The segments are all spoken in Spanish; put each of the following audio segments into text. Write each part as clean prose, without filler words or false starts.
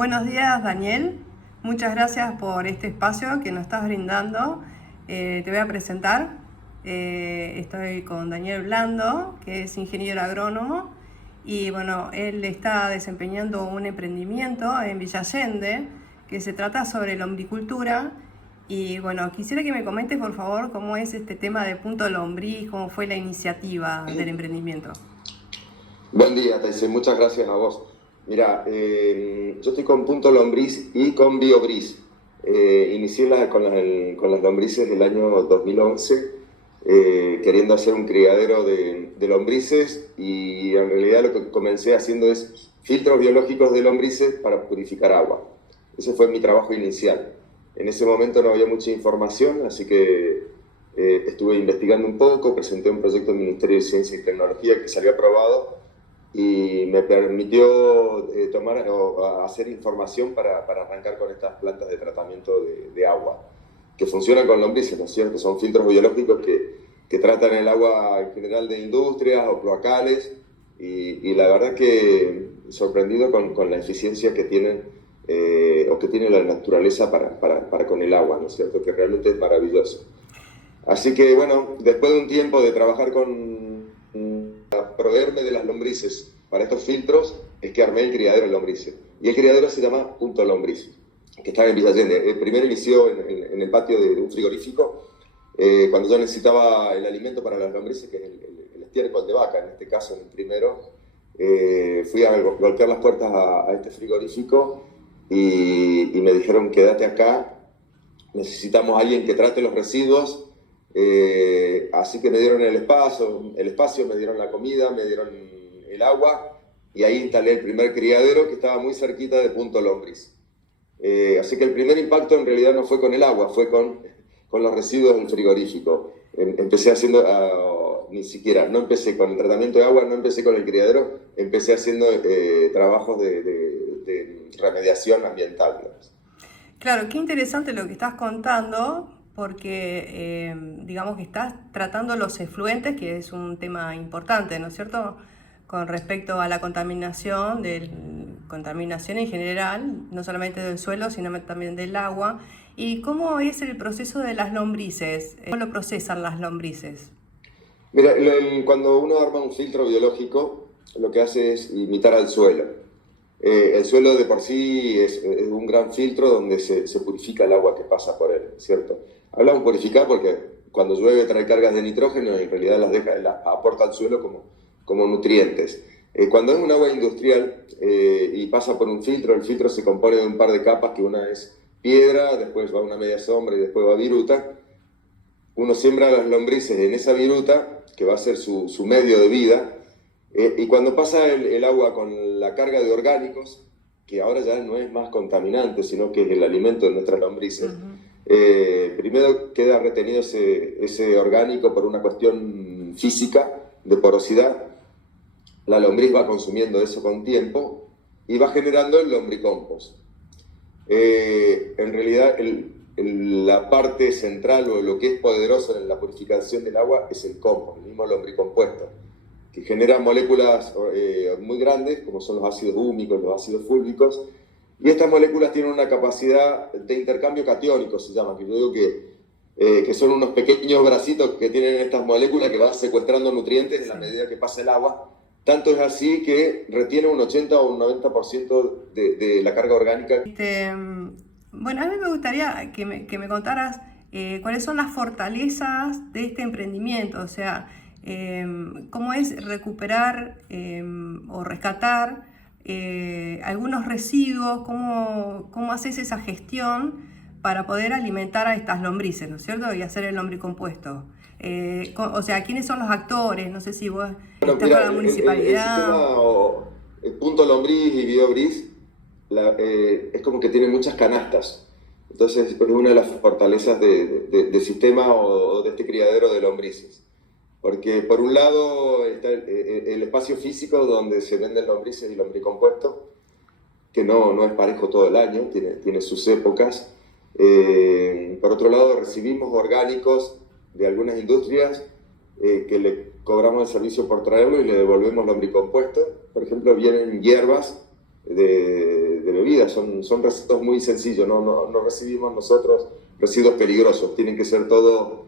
Buenos días, Daniel. Muchas gracias por este espacio que nos estás brindando. Te voy a presentar. Estoy con Daniel Blando, que es ingeniero agrónomo, y bueno, él está desempeñando un emprendimiento en Villa Allende que se trata sobre lombricultura. Y bueno, quisiera que me comentes, por favor, cómo es este tema de Punto Lombriz, cómo fue la iniciativa del emprendimiento. Buen día, Taise, muchas gracias a vos. Mira, yo estoy con Punto Lombriz y con BioBriz. Inicié con las lombrices del año 2011, queriendo hacer un criadero de lombrices, y en realidad lo que comencé haciendo es filtros biológicos de lombrices para purificar agua. Ese fue mi trabajo inicial. En ese momento no había mucha información, así que estuve investigando un poco, presenté un proyecto al Ministerio de Ciencia y Tecnología que salió aprobado y me permitió hacer información para arrancar con estas plantas de tratamiento de agua, que funcionan con lombrices, ¿no es cierto? Son filtros biológicos que tratan el agua en general de industrias o cloacales, y la verdad que sorprendido con la eficiencia que tienen o que tiene la naturaleza para con el agua, ¿no es cierto? Que realmente es maravilloso. Así que bueno, después de un tiempo de trabajar para proveerme de las lombrices para estos filtros, es que armé el criadero de lombrices. Y el criadero se llama Punto Lombriz, que está en Villa Allende. Primero inició en el patio de un frigorífico, cuando yo necesitaba el alimento para las lombrices, que es el estiércol de vaca, en este caso, en el primero. Fui a golpear las puertas a este frigorífico y me dijeron: quédate acá, necesitamos a alguien que trate los residuos. Así que me dieron el espacio, me dieron la comida, me dieron el agua, y ahí instalé el primer criadero, que estaba muy cerquita de Punto Lombriz. Así que el primer impacto en realidad no fue con el agua, fue con los residuos del frigorífico. Empecé haciendo, no empecé con el tratamiento de agua, no empecé con el criadero, empecé haciendo trabajos de remediación ambiental, digamos. Claro, qué interesante lo que estás contando, porque digamos que estás tratando los efluentes, que es un tema importante, ¿no es cierto?, con respecto a la contaminación en general, no solamente del suelo, sino también del agua. ¿Y cómo es el proceso de las lombrices? ¿Cómo lo procesan las lombrices? Mira, cuando uno arma un filtro biológico, lo que hace es imitar al suelo. El suelo de por sí es un gran filtro donde se purifica el agua que pasa por él, ¿cierto? Hablamos purificar porque cuando llueve trae cargas de nitrógeno y en realidad las aporta al suelo como nutrientes. Cuando es un agua industrial y pasa por un filtro, el filtro se compone de un par de capas, que una es piedra, después va una media sombra y después va viruta. Uno siembra las lombrices en esa viruta, que va a ser su medio de vida. Y cuando pasa el agua con la carga de orgánicos, que ahora ya no es más contaminante, sino que es el alimento de nuestras lombrices, primero queda retenido ese orgánico por una cuestión física de porosidad. La lombriz va consumiendo eso con tiempo y va generando el lombricompost. En realidad, la parte central o lo que es poderoso en la purificación del agua es el compost, el mismo lombricompuesto, que genera moléculas muy grandes, como son los ácidos húmicos, los ácidos fúlvicos, y estas moléculas tienen una capacidad de intercambio catiónico, se llama, que yo digo que son unos pequeños bracitos que tienen estas moléculas que van secuestrando nutrientes en la medida que pasa el agua. Tanto es así que retiene un 80 o un 90% de la carga orgánica. Bueno, a mí me gustaría que me contaras cuáles son las fortalezas de este emprendimiento, o sea, cómo es recuperar o rescatar algunos residuos, cómo haces esa gestión para poder alimentar a estas lombrices, ¿no es cierto?, y hacer el lombricompuesto. O sea, ¿quiénes son los actores? No sé si vos estás con la municipalidad. El Punto Lombriz y BioBriz es como que tiene muchas canastas. Entonces es una de las fortalezas del sistema o de este criadero de lombrices. Porque por un lado está el espacio físico donde se venden lombrices y lombricompuestos, que no es parejo todo el año, tiene sus épocas. Por otro lado, recibimos orgánicos de algunas industrias que le cobramos el servicio por traerlo y le devolvemos lombricompuesto. Por ejemplo, vienen hierbas de de bebidas. Son residuos muy sencillos, no recibimos nosotros residuos peligrosos, tienen que ser todo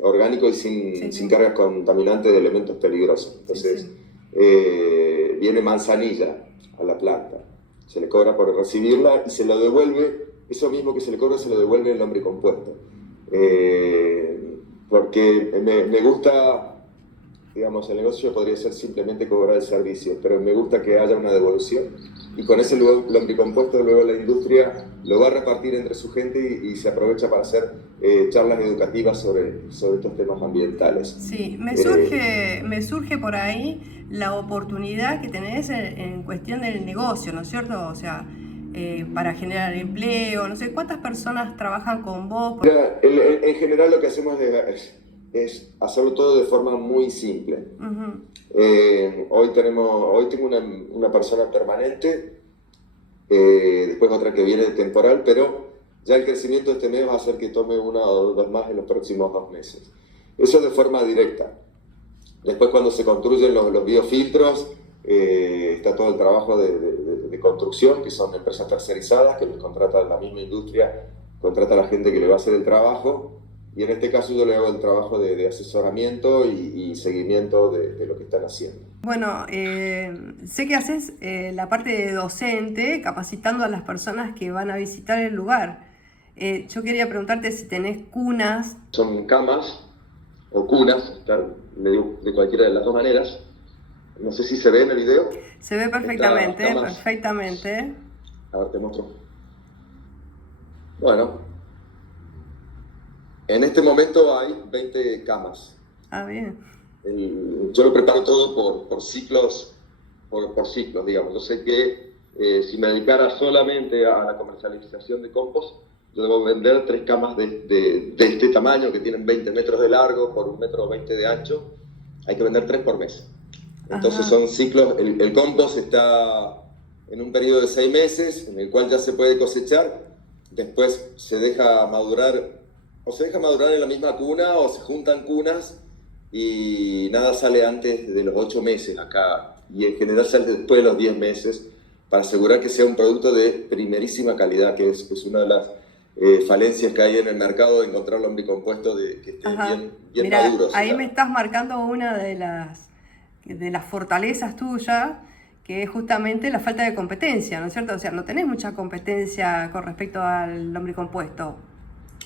orgánico y sin cargas contaminantes de elementos peligrosos. Entonces, viene manzanilla a la planta, se le cobra por recibirla y se lo devuelve, eso mismo que se le cobra se lo devuelve el lombricompuesto. Porque me gusta, digamos, el negocio podría ser simplemente cobrar el servicio, pero me gusta que haya una devolución y con ese lombricompuesto luego la industria lo va a repartir entre su gente y se aprovecha para hacer charlas educativas sobre estos temas ambientales. Sí, me surge por ahí la oportunidad que tenés en cuestión del negocio, ¿no es cierto? O sea, para generar empleo, no sé, ¿cuántas personas trabajan con vos? Mira, en general lo que hacemos es hacerlo todo de forma muy simple. Hoy tengo una persona permanente, después otra que viene temporal, pero ya el crecimiento de este mes va a hacer que tome una o dos más en los próximos 2 meses. Eso de forma directa. Después cuando se construyen los biofiltros, está todo el trabajo de construcción, que son empresas tercerizadas, que les contrata la misma industria, contrata a la gente que le va a hacer el trabajo, y en este caso yo le hago el trabajo de asesoramiento y seguimiento de lo que están haciendo. Bueno, sé que haces la parte de docente, capacitando a las personas que van a visitar el lugar. Yo quería preguntarte si tenés cunas. Son camas o cunas, están de cualquiera de las dos maneras. No sé si se ve en el video. Se ve perfectamente, perfectamente. A ver, te muestro. Bueno, en este momento hay 20 camas. Ah, bien. Yo lo preparo todo por ciclos, por ciclos, digamos. Yo sé que si me dedicara solamente a la comercialización de compost, yo debo vender 3 camas de este tamaño, que tienen 20 metros de largo por 1,20 metros de ancho. Hay que vender 3 por mes. Entonces son ciclos, el compost está en un periodo de 6 meses, en el cual ya se puede cosechar, después se deja madurar, o se deja madurar en la misma cuna, o se juntan cunas, y nada sale antes de los 8 meses acá, y en general sale después de los 10 meses, para asegurar que sea un producto de primerísima calidad, que es una de las falencias que hay en el mercado, de encontrar lombricompuestos que estén bien Mirá, maduros. Ahí me estás marcando una de las fortalezas tuyas, que es justamente la falta de competencia, ¿no es cierto? O sea, no tenés mucha competencia con respecto al lombricompuesto.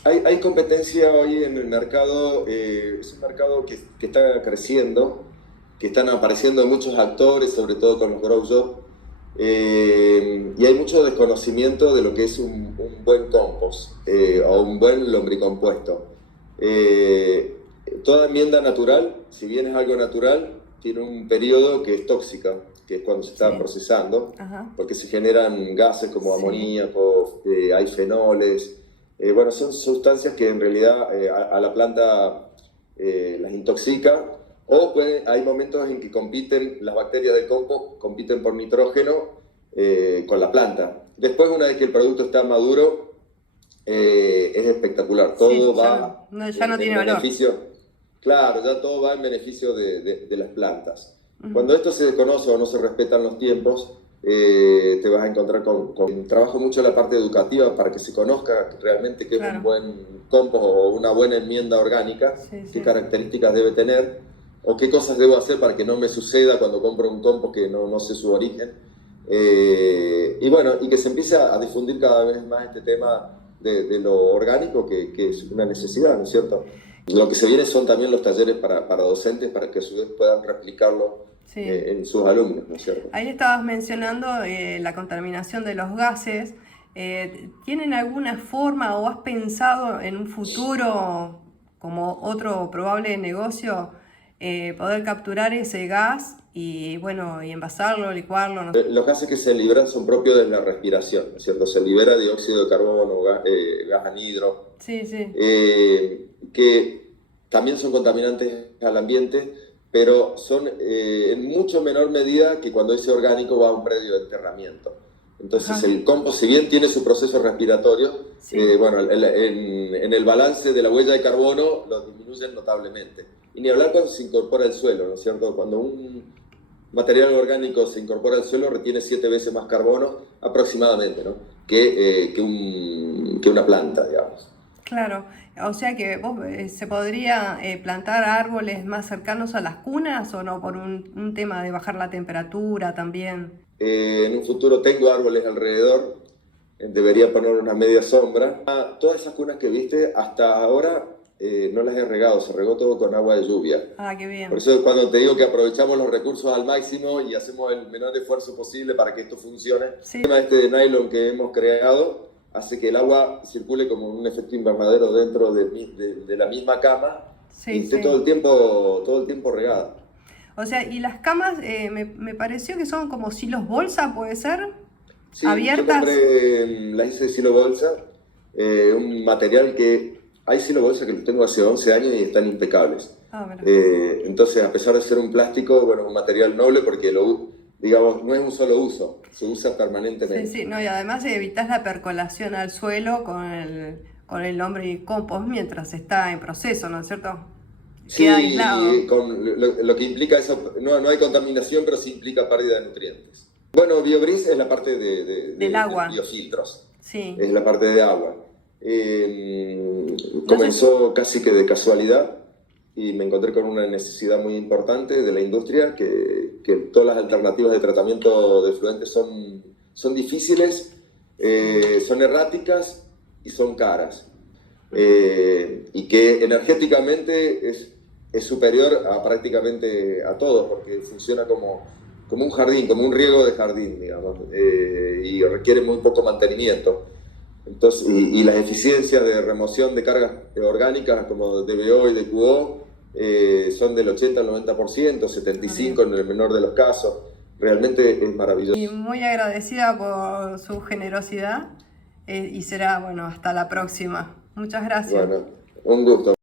Hay competencia hoy en el mercado, es un mercado que está creciendo, que están apareciendo muchos actores, sobre todo con los grow shop, y hay mucho desconocimiento de lo que es un buen compost o un buen lombricompuesto. Toda enmienda natural, si bien es algo natural, tiene un periodo que es tóxica, que es cuando se está procesando, porque se generan gases como amoníaco, hay fenoles. Bueno, son sustancias que en realidad a la planta las intoxica, o hay momentos en que compiten, las bacterias del compost compiten por nitrógeno con la planta. Después, una vez que el producto está maduro, es espectacular. Todo va ya no tiene valor. Claro, ya todo va en beneficio de las plantas. Cuando esto se desconoce o no se respetan los tiempos, te vas a encontrar con trabajo mucho la parte educativa para que se conozca realmente qué es un buen compost o una buena enmienda orgánica, qué características debe tener, o qué cosas debo hacer para que no me suceda cuando compro un compost que no sé su origen. Y bueno, y que se empiece a difundir cada vez más este tema de lo orgánico, que es una necesidad, ¿no es cierto? Lo que se viene son también los talleres para docentes, para que a su vez puedan replicarlo en sus alumnos, ¿no es cierto? Ahí estabas mencionando la contaminación de los gases. ¿Tienen alguna forma o has pensado en un futuro, como otro probable negocio, poder capturar ese gas y envasarlo, licuarlo? ¿No? Los gases que se liberan son propios de la respiración, ¿no es cierto? Se libera dióxido de carbono, gas anhidro, que también son contaminantes al ambiente, pero son en mucho menor medida que cuando ese orgánico va a un predio de enterramiento. Entonces el compost, si bien tiene su proceso respiratorio, en el balance de la huella de carbono lo disminuyen notablemente. Y ni hablar cuando se incorpora al suelo, ¿no es cierto? Cuando material orgánico se incorpora al suelo, retiene 7 veces más carbono aproximadamente, ¿no? que una planta, digamos. Claro, o sea que se podría plantar árboles más cercanos a las cunas o no, por un tema de bajar la temperatura también. En un futuro tengo árboles alrededor, debería poner una media sombra. Todas esas cunas que viste, hasta ahora no las he regado, se regó todo con agua de lluvia. Ah, qué bien. Por eso cuando te digo que aprovechamos los recursos al máximo y hacemos el menor esfuerzo posible para que esto funcione, Sí. el tema este de nylon que hemos creado hace que el agua circule como un efecto invernadero dentro de la misma cama Sí, y esté sí. todo el tiempo regada. O sea, y las camas me pareció que son como silos bolsa, ¿puede ser? Sí, yo Abiertas. compré, las hice de silo bolsa, un material que hay silo bolsa que los tengo hace 11 años y están impecables. Ah, mira. Entonces, a pesar de ser un plástico, bueno, es un material noble porque digamos, no es un solo uso, se usa permanentemente. Sí, sí, no, y además evitas la percolación al suelo con el lombricompost mientras está en proceso, ¿no es cierto? Sí, Queda aislado. y con lo que implica eso, no hay contaminación, pero sí implica pérdida de nutrientes. Bueno, BioBreeze es la parte Del agua. de biofiltros, Sí. es la parte de agua. Comenzó casi que de casualidad y me encontré con una necesidad muy importante de la industria, que todas las alternativas de tratamiento de efluentes son difíciles, son erráticas y son caras. Y que energéticamente es superior a prácticamente a todo, porque funciona como un jardín, como un riego de jardín, digamos, y requiere muy poco mantenimiento. Entonces, y las eficiencias de remoción de cargas orgánicas como DBO y DQO son del 80 al 90%, 75% en el menor de los casos. Realmente es maravilloso. Y muy agradecida por su generosidad y será, bueno, hasta la próxima. Muchas gracias. Bueno, un gusto.